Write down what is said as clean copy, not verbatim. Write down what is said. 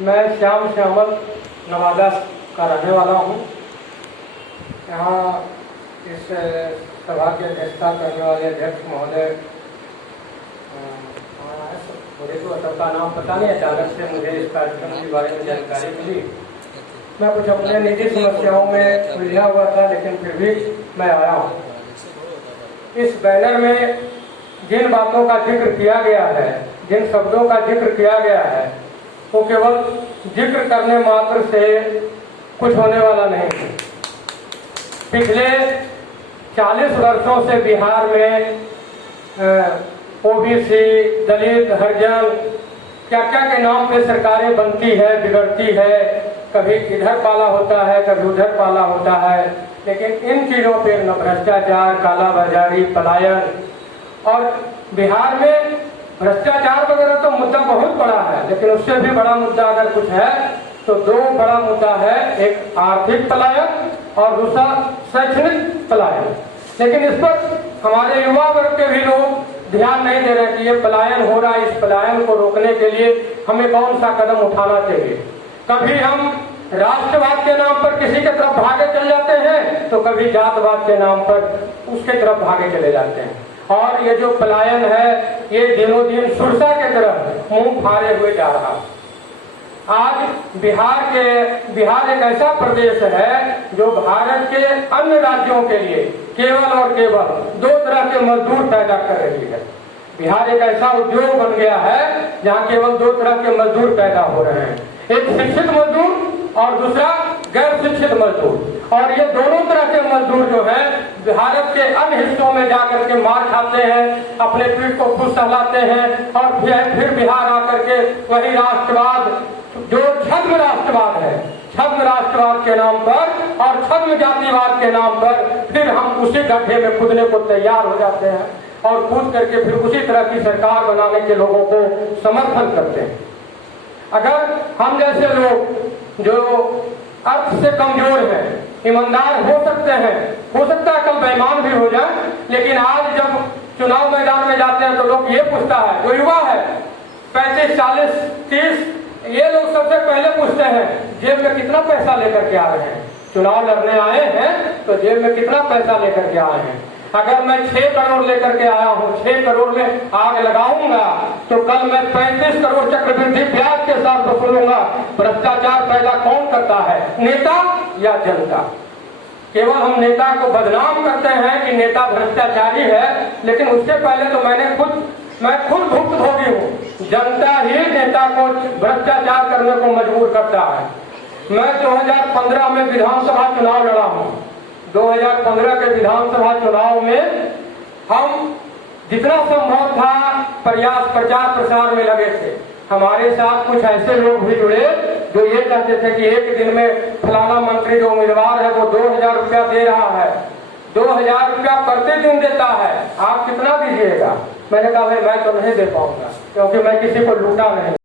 मैं श्याम श्यामल नवादा का रहने वाला हूँ। यहाँ इस सभा की अध्यक्षता करने वाले अध्यक्ष महोदय, मुझे तो सबका नाम पता नहीं, अचानक से मुझे इस कार्यक्रम के बारे में जानकारी मिली। मैं कुछ अपने निजी समस्याओं में उलझा हुआ था, लेकिन फिर भी मैं आया हूँ। इस बैनर में जिन बातों का जिक्र किया गया है, जिन शब्दों का जिक्र किया गया है, वो केवल जिक्र करने मात्र से कुछ होने वाला नहीं है। पिछले 40 वर्षों से बिहार में ओबीसी, दलित, हरिजन क्या क्या के नाम पे सरकारें बनती है, बिगड़ती है। कभी इधर पाला होता है, कभी उधर पाला होता है, लेकिन इन चीज़ों पे न भ्रष्टाचार, कालाबाजारी, पलायन, और बिहार में भ्रष्टाचार वगैरह तो मुद्दा बहुत बड़ा है, लेकिन उससे भी बड़ा मुद्दा अगर कुछ है तो दो बड़ा मुद्दा है। एक आर्थिक पलायन और दूसरा शैक्षणिक पलायन। लेकिन इस पर हमारे युवा वर्ग के भी लोग ध्यान नहीं दे रहे कि ये पलायन हो रहा है, इस पलायन को रोकने के लिए हमें कौन सा कदम उठाना चाहिए। कभी हम राष्ट्रवाद के नाम पर किसी के तरफ भागे चले जाते हैं, तो कभी जातवाद के नाम पर उसके तरफ भागे चले जाते हैं। और ये जो पलायन है, ये दिनों दिन सुरसा के तरफ मुंह फाड़े हुए जा रहा है। आज बिहार एक ऐसा प्रदेश है जो भारत के अन्य राज्यों के लिए केवल और केवल दो तरह के मजदूर पैदा कर रही है। बिहार एक ऐसा उद्योग बन गया है जहाँ केवल दो तरह के मजदूर पैदा हो रहे हैं, एक शिक्षित मजदूर और दूसरा गैर शिक्षित मजदूर। और ये दोनों तरह के मजदूर जो है भारत के अन्य हिस्सों में जाकर के मार खाते हैं, अपने पीठ को खुद सहलाते हैं, और फिर बिहार आकर के वही राष्ट्रवाद, जो छद्म राष्ट्रवाद है, छद्म राष्ट्रवाद के नाम पर और छद्म जातिवाद के नाम पर फिर हम उसी गड्ढे में कूदने को तैयार हो जाते हैं और कूद करके फिर उसी तरह की सरकार बनाने के लोगों को समर्थन करते हैं। अगर हम जैसे लोग जो अर्थ से कमजोर हैं, ईमानदार हो सकते हैं, हो सकता है कल बेईमान भी हो जाए, लेकिन आज जब चुनाव मैदान में जाते हैं तो लोग ये पूछता है, जो युवा है 35, 40, 30, ये लोग सबसे पहले पूछते हैं जेब में कितना पैसा लेकर के आ रहे हैं। चुनाव लड़ने आए हैं तो जेब में कितना पैसा लेकर के आए हैं। अगर मैं 6 करोड़ लेकर के आया हूँ, 6 करोड़ में आग लगाऊंगा तो कल मैं 35 करोड़ चक्रवृद्धि ब्याज के साथ वसूलूंगा। भ्रष्टाचार पैदा कौन करता है, नेता या जनता? केवल हम नेता को बदनाम करते हैं कि नेता भ्रष्टाचारी है, लेकिन उससे पहले तो मैं खुद भुक्तभोगी हूँ। जनता ही नेता को भ्रष्टाचार करने को मजबूर करता है। मैं 2015 में विधानसभा चुनाव लड़ा हूँ। 2015 के विधानसभा चुनाव में हम जितना संभव था प्रयास प्रचार प्रसार में लगे थे। हमारे साथ कुछ ऐसे लोग भी जुड़े जो ये कहते थे कि एक दिन में फलाना मंत्री जो उम्मीदवार है वो 2000 रुपया दे रहा है, 2000 रुपया प्रतिदिन देता है, आप कितना दीजिएगा? मैंने कहा भाई मैं तो नहीं दे पाऊंगा, क्योंकि मैं किसी को लूटा नहीं।